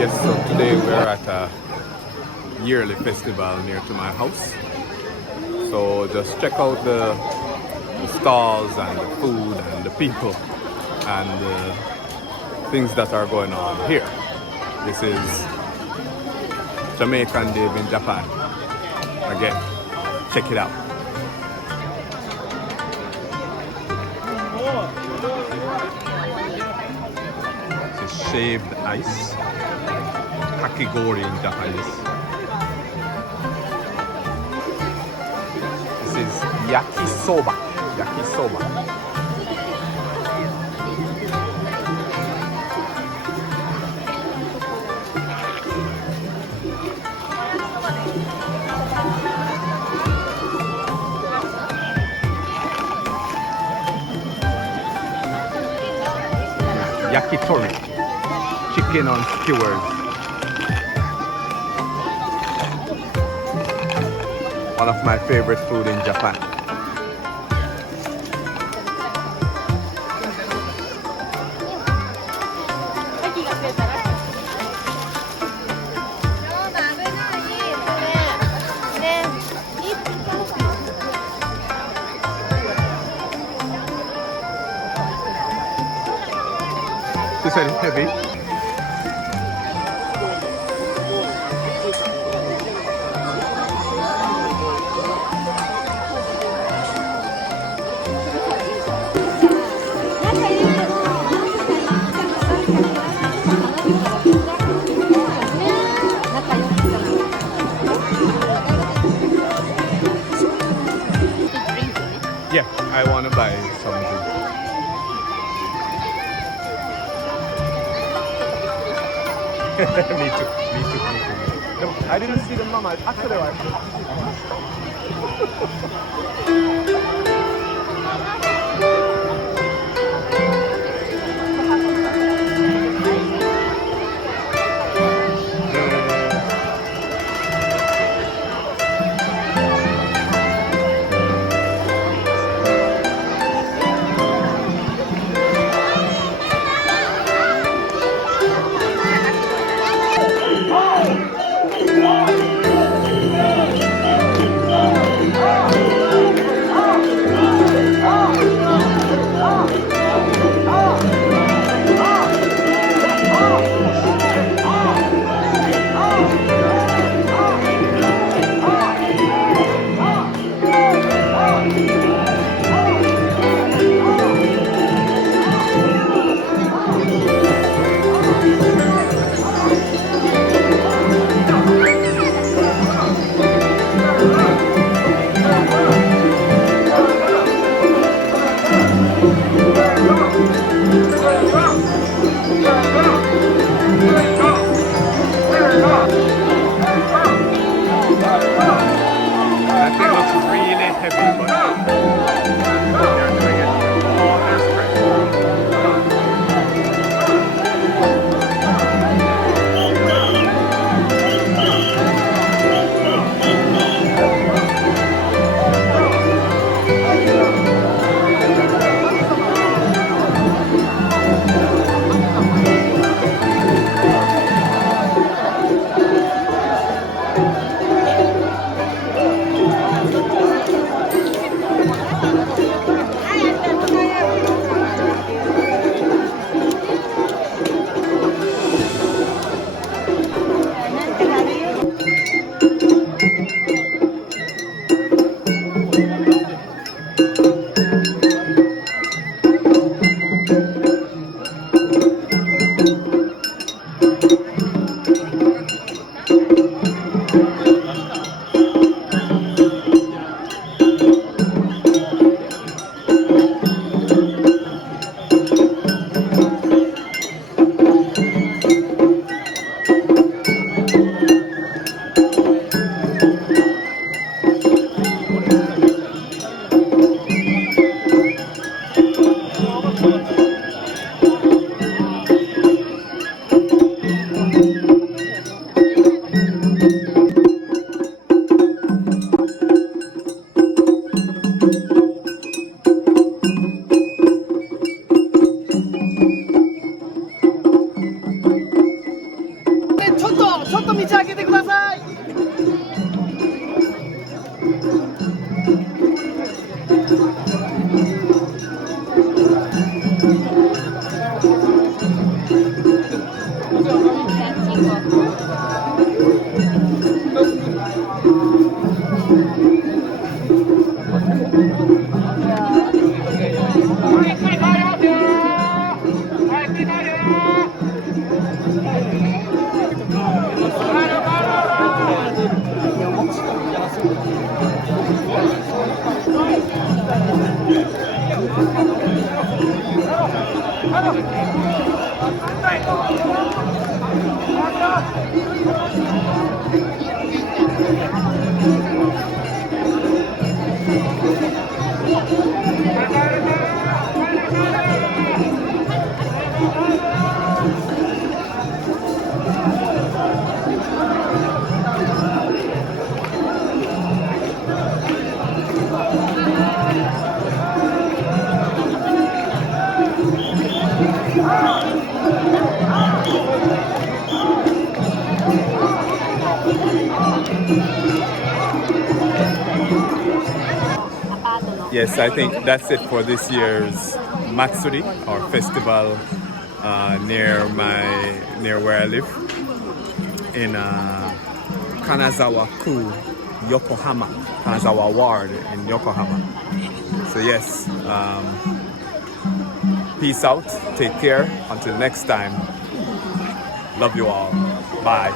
Yes, so today we're at a yearly festival near to my house. So just check out the stalls and the food and the people and the things that are going on here. This is Jamaican Day in Japan. Again, check it out. This is shaved ice. Kakigori in Japanese. This is yakisoba. Yakisoba. Yakitori. Chicken on skewers. One of my favorite food in Japan. You said it's heavy? Yeah, I want to buy something. Me too. No, I didn't see the mama. Actually, Yes, I think that's it for this year's Matsuri or festival near where I live in Kanazawa-ku, Yokohama, Kanazawa Ward in Yokohama. So yes, peace out, take care, until next time. Love you all. Bye.